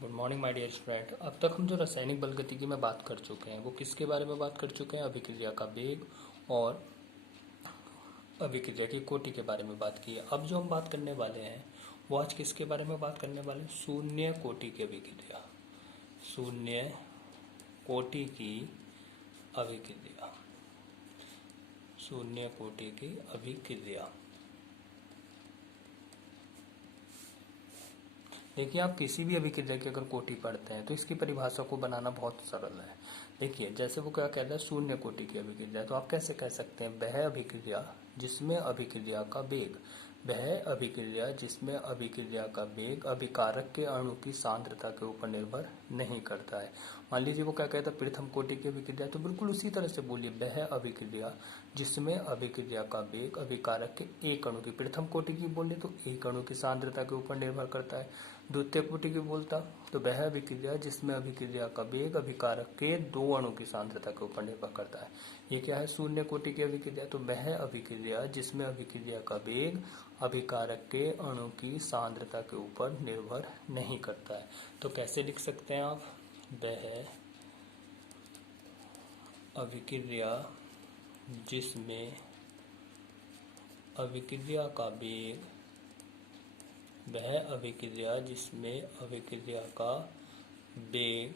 Good morning my dear student. अब तक हम जो रासायनिक बल गतिकी में बात कर चुके हैं वो किसके बारे में बात कर चुके हैं? अभिक्रिया का वेग और अभिक्रिया की कोटि के बारे में बात की है। अब जो हम बात करने वाले हैं वो आज किसके बारे में बात करने वाले हैं? शून्य कोटि की अभिक्रिया। शून्य कोटि की अभिक्रिया। शून्य कोटि की अभिक्रिया। देखिए, आप किसी भी अभिक्रिया की अगर कोटि पढ़ते हैं तो इसकी परिभाषा को बनाना बहुत सरल है। देखिए, जैसे वो क्या कह रहा है, शून्य कोटि की अभिक्रिया, तो आप कैसे कह सकते हैं? वह अभिक्रिया जिसमें अभिक्रिया का वेग, वह अभिक्रिया जिसमें अभिक्रिया का वेग अभिकारक के अणु की सांद्रता के ऊपर निर्भर नहीं करता है। मान लीजिए वो क्या कहता है, प्रथम कोटि की अभिक्रिया, तो बिल्कुल उसी तरह से बोलिए, वह अभिक्रिया जिसमें अभिक्रिया का वेग अभिकारक के एक अणु की, प्रथम कोटि की बोले तो एक अणु की सांद्रता के ऊपर निर्भर करता है। द्वितीय कोटि की बोलता तो वह अभिक्रिया जिसमें अभिक्रिया का वेग अभिकारक के दो अणु की सांद्रता के ऊपर निर्भर करता है। ये क्या है? शून्य कोटि की अभिक्रिया। तो वह अभिक्रिया जिसमें अभिक्रिया का वेग अभिकारक के अणु की सांद्रता के ऊपर निर्भर नहीं करता है। तो कैसे लिख सकते हैं आप? वह अभिक्रिया जिसमें अभिक्रिया का वेग, वह अभिक्रिया जिसमें अभिक्रिया का वेग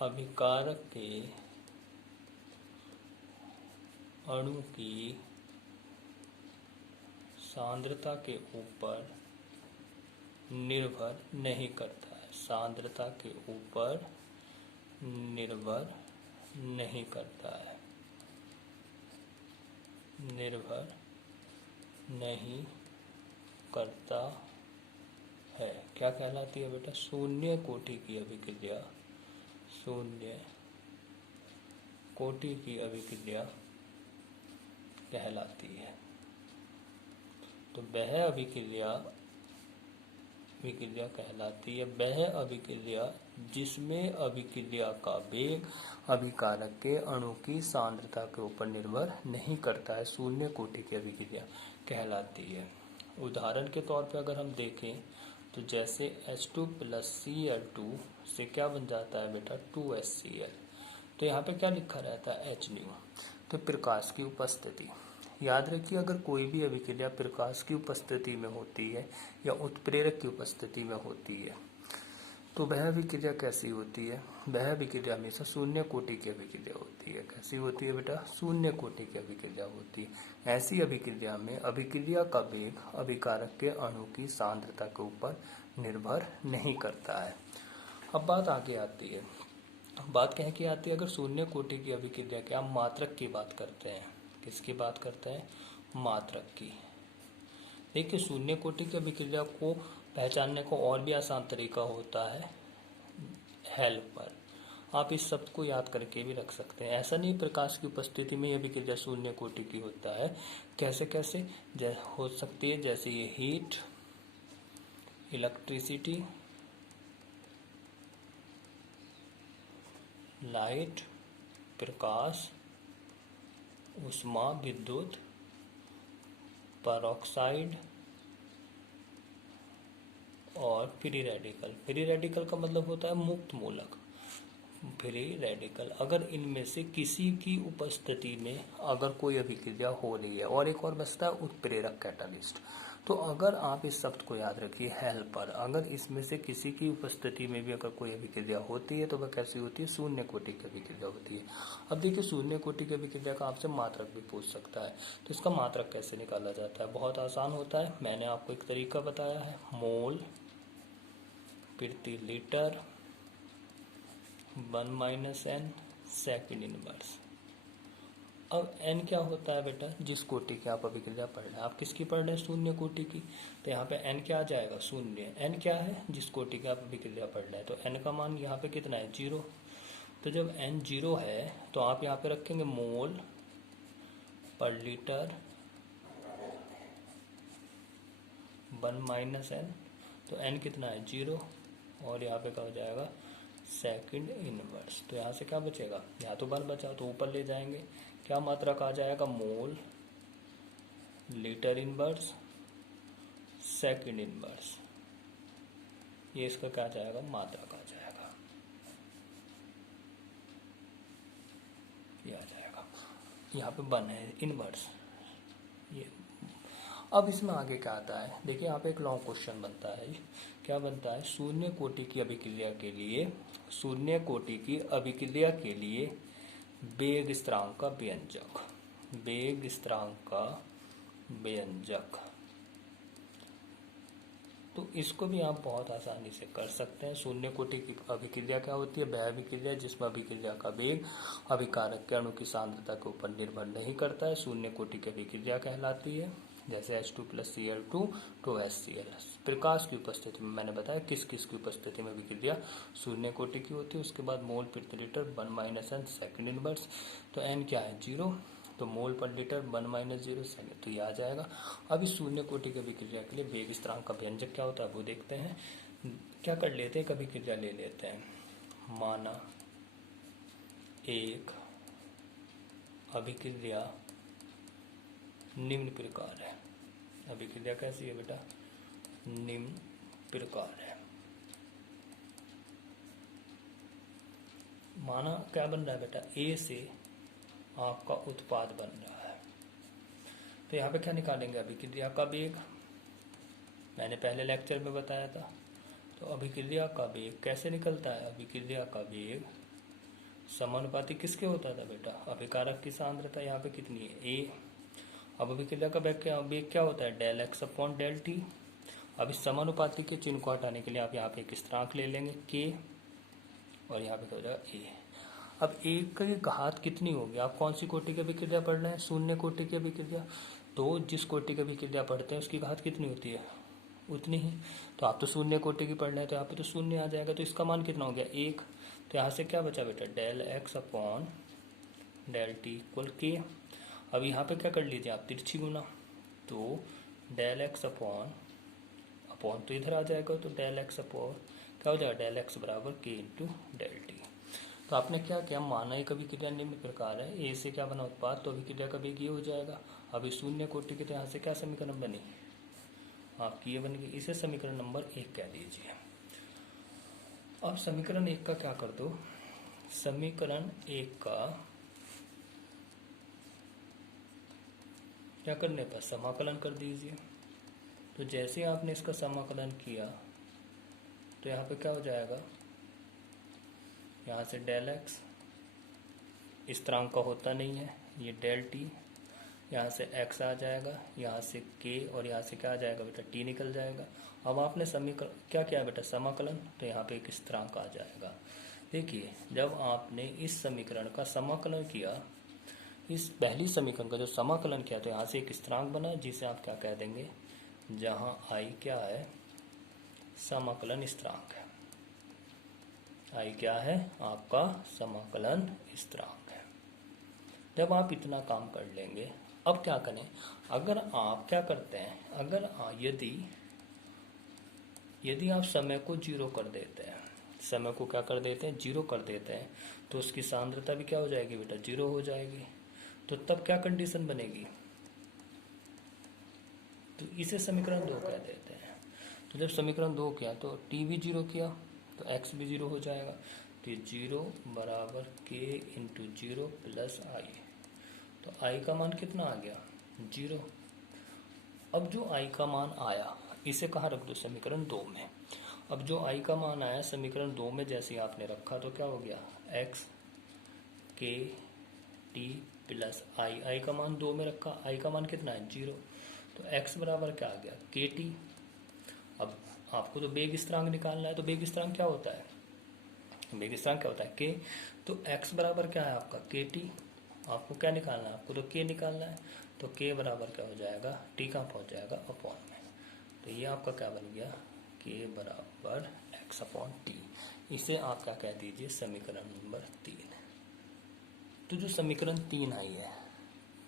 अभिकारक के अणु की सांद्रता के ऊपर निर्भर नहीं करता है। सांद्रता के ऊपर निर्भर नहीं करता है। निर्भर नहीं करता है। क्या कहलाती है बेटा? शून्य कोटि की अभिक्रिया। शून्य कोटि की अभिक्रिया कहलाती है। तो वह अभिक्रिया कहलाती है वह अभिक्रिया जिसमें अभिक्रिया का वेग अभिकारक के अणु की सांद्रता के ऊपर निर्भर नहीं करता है। शून्य कोटि की अभिक्रिया कहलाती है। उदाहरण के तौर पे अगर हम देखें तो जैसे H2 + Cl2 से क्या बन जाता है बेटा? 2HCl। तो यहाँ पे क्या लिखा रहता है? H∣। तो प्रकाश की उपस्थिति, याद रखिए, अगर कोई भी अभिक्रिया प्रकाश की उपस्थिति में होती है या उत्प्रेरक की उपस्थिति में होती है तो वह अभिक्रिया कैसी होती है? वह अभिक्रिया हमेशा शून्य कोटि की अभिक्रिया होती है। कैसी होती है बेटा? शून्य कोटि की अभिक्रिया होती है। ऐसी अभिक्रिया में अभिक्रिया का वेग अभिकारक के अणु की सांद्रता के ऊपर निर्भर नहीं करता है। अब बात आगे आती है। बात कह के आती है, अगर शून्य कोटि की अभिक्रिया के हम मात्रक की बात करते हैं। किसकी बात करते हैं? मात्रक की। देखिए, शून्य कोटि की अभिक्रिया को पहचानने को और भी आसान तरीका होता है हेल्पर। आप इस शब्द को याद करके भी रख सकते हैं। ऐसा नहीं प्रकाश की उपस्थिति में यह अभिक्रिया शून्य कोटि की होता है। कैसे कैसे हो सकती है? जैसे ये हीट, इलेक्ट्रिसिटी, लाइट, प्रकाश, उष्मा, विद्युत, परऑक्साइड और फ्री रेडिकल। फ्री रेडिकल का मतलब होता है मुक्त मूलक। फ्री रेडिकल, अगर इनमें से किसी की उपस्थिति में अगर कोई अभिक्रिया हो रही है, और एक और बचता है उत्प्रेरक, कैटालिस्ट। तो अगर आप इस शब्द को याद रखिए, हेल्पर, अगर इसमें से किसी की उपस्थिति में भी अगर कोई अभिक्रिया होती है तो वह कैसी होती है? शून्य कोटि की अभिक्रिया होती है। अब देखिए, शून्य कोटि की अभिक्रिया का आपसे मात्रक भी पूछ सकता है। तो इसका मात्रक कैसे निकाला जाता है? बहुत आसान होता है। मैंने आपको एक तरीका बताया है, मोल प्रति लीटर 1 - n सेकंड इनवर्स। अब n क्या होता है बेटा? जिस कोटि की आप अभिक्रिया पढ़ रहे हैं। आप किसकी पढ़ रहे हैं? शून्य कोटि की। तो यहाँ पे n क्या आ जाएगा? शून्य। n क्या है? जिस कोटि की आप अभिक्रिया पढ़ रहे हैं। तो n का मान यहाँ पे कितना है? 0। तो जब n 0 है तो आप यहाँ पे रखेंगे मोल पर लीटर 1 - n। तो n कितना है? 0। और यहाँ पे क्या हो जाएगा? Second inverse. तो यहाँ से क्या बचेगा? यहाँ तो 1 बचा, तो ऊपर ले जाएंगे। क्या मात्रक आ जाएगा? Mole litre inverse second inverse. ये इसका क्या आ जाएगा, मात्रक आ जाएगा, ये आ जाएगा। यहाँ पे बन है इनवर्स ये। अब इसमें आगे क्या आता है, देखिए यहाँ पे एक लॉन्ग क्वेश्चन बनता है। क्या बनता है, शून्य कोटि की अभिक्रिया के लिए, शून्य कोटि की अभिक्रिया के लिए वेग स्थिरांक का व्यंजक, वेग स्थिरांक का व्यंजक। तो इसको भी आप बहुत आसानी से कर सकते हैं। शून्य कोटि की अभिक्रिया क्या होती है, वह अभिक्रिया जिसमें अभिक्रिया का वेग अभिकारक के अणु की सांद्रता के ऊपर निर्भर नहीं करता है, शून्य कोटि की अभिक्रिया कहलाती है। जैसे H2 + Cl2 to HCl। प्रकाश की उपस्थिति में मैंने बताया किस किस की उपस्थिति में अभिक्रिया शून्य कोटि की होती है। उसके बाद मोल प्रति लीटर 1 - n सेकंड इनवर्स, तो n क्या है 0, तो मोल पर लीटर 1 - 0 सेकंड, तो ये आ जाएगा। अब इस शून्य कोटि की अभिक्रिया के लिए वेग स्थिरांक का व्यंजक क्या होता है वो देखते हैं। क्या कर लेते हैं, कभी क्रिया ले लेते हैं। माना एक अभिक्रिया निम्न प्रकार है, अभिक्रिया कैसी है बेटा, निम्न प्रकार है। माना क्या बन रहा है बेटा, ए से आपका उत्पाद बन रहा है, तो यहाँ पे क्या निकालेंगे, अभिक्रिया का वेग। मैंने पहले लेक्चर में बताया था। तो अभिक्रिया का वेग कैसे निकलता है, अभिक्रिया का वेग समानुपाती किसके होता था बेटा, अभिकारक की सांद्रता यहाँ पे कितनी है, ए। अब अभिक्रिया का वेग क्या होता है, del x upon del t. अब इस समानुपाती के चिन्ह को हटाने के लिए आप यहाँ पे एक स्थिरांक ले लेंगे के, और यहाँ पे क्या हो जाएगा ए। अब एक की घात कितनी होगी, आप कौन सी कोटि की अभिक्रिया पढ़ रहे हैं, शून्य कोटि की अभिक्रिया। तो जिस कोटि की अभिक्रिया पढ़ते हैं उसकी घात कितनी होती है, उतनी ही। तो आप तो शून्य कोटि की पढ़ रहे हैं, तो यहाँ पे तो शून्य आ जाएगा, तो इसका मान कितना हो गया 1। तो यहाँ से क्या बचा बेटा, del x upon del t equal k. अब यहाँ पे क्या कर लीजिए आप, तिरछी गुना, तो डेल एक्स अपॉन तो इधर आ जाएगा, तो डेल एक्स अपॉन क्या हो जाएगा, डेल एक्स बराबर के इंटू डेल टी। तो आपने क्या किया, माना एक अभिक्रिया निम्न प्रकार है, ए से क्या बना उत्पाद, तो अभिक्रिया का वेग ये हो जाएगा। अभी शून्य कोटि के, तो यहाँ से क्या समीकरण बनी आपकी, ये बन गई, इसे समीकरण नंबर 1 कह दीजिए। अब समीकरण 1 का क्या कर दो, समीकरण 1 का क्या करने पर समाकलन कर दीजिए। तो जैसे आपने इसका समाकलन किया तो यहाँ पे क्या हो जाएगा, यहाँ से डेल एक्स स्थिरांक का होता नहीं है, ये डेल टी, यहाँ से x आ जाएगा, यहाँ से k, और यहाँ से क्या आ जाएगा बेटा t निकल जाएगा। अब आपने समीकरण क्या किया बेटा, समाकलन, तो यहाँ पे एक स्थिरांक आ जाएगा। देखिए जब आपने इस समीकरण का समाकलन किया, इस पहली समीकरण का जो समाकलन किया, तो यहाँ से एक स्थिरांक बना जिसे आप क्या कह देंगे, जहाँ i क्या है, समाकलन स्थिरांक है। i क्या है, आपका समाकलन स्थिरांक है। जब आप इतना काम कर लेंगे, अब क्या करें, अगर आप क्या करते हैं, अगर यदि आप समय को 0 कर देते हैं, समय को क्या कर देते हैं, 0 कर देते हैं, तो उसकी सांद्रता भी क्या हो जाएगी बेटा, 0 हो जाएगी। तो तब क्या कंडीशन बनेगी, तो इसे समीकरण 2 कह देते हैं। तो जब समीकरण 2 किया तो t भी 0 किया, तो x भी 0 हो जाएगा। तो 0 बराबर k इंटू 0 प्लस आई, तो i का मान कितना आ गया 0। अब जो i का मान आया, इसे कहाँ रख दो, समीकरण 2 में। अब जो i का मान आया समीकरण 2 में जैसे आपने रखा, तो क्या हो गया, x k t plus i का मान 2 में रखा, i का मान कितना है 0, तो x बराबर क्या आ गया के टी। अब आपको तो वेग स्थिरांक निकालना है, तो वेग स्थिरांक क्या होता है, वेग स्थिरांक क्या होता है के। तो x बराबर क्या है आपका के टी, आपको क्या निकालना है, आपको तो k निकालना है, तो k बराबर क्या हो जाएगा, t कहाँ पहुँच जाएगा, अपॉन में। तो ये आपका क्या बन गया, k बराबर x अपॉन टी। इसे आप क्या कह दीजिए, समीकरण नंबर 3। तो जो समीकरण 3 आई है,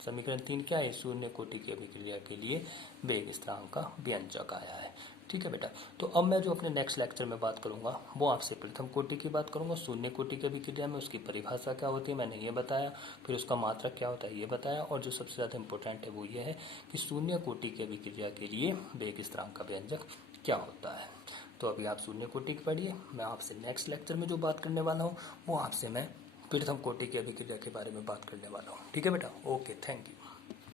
समीकरण 3 क्या है, शून्य कोटि की अभिक्रिया के लिए वेग स्थिरांक का व्यंजक आया है। ठीक है बेटा। तो अब मैं जो अपने नेक्स्ट लेक्चर में बात करूंगा वो आपसे प्रथम कोटि की बात करूंगा। शून्य कोटि की अभिक्रिया में उसकी परिभाषा क्या होती है मैंने ये बताया, फिर उसका मात्रक क्या होता है ये बताया, और जो सबसे ज़्यादा इंपॉर्टेंट है वो ये है कि शून्य कोटि की अभिक्रिया के लिए वेग स्थिरांक का व्यंजक क्या होता है। तो अभी आप शून्य कोटि की पढ़िए। मैं आपसे नेक्स्ट लेक्चर में जो बात करने वाला हूँ वो आपसे मैं प्रथम कोटि की अभिक्रिया के बारे में बात करने वाला हूँ। ठीक है बेटा, ओके, थैंक यू।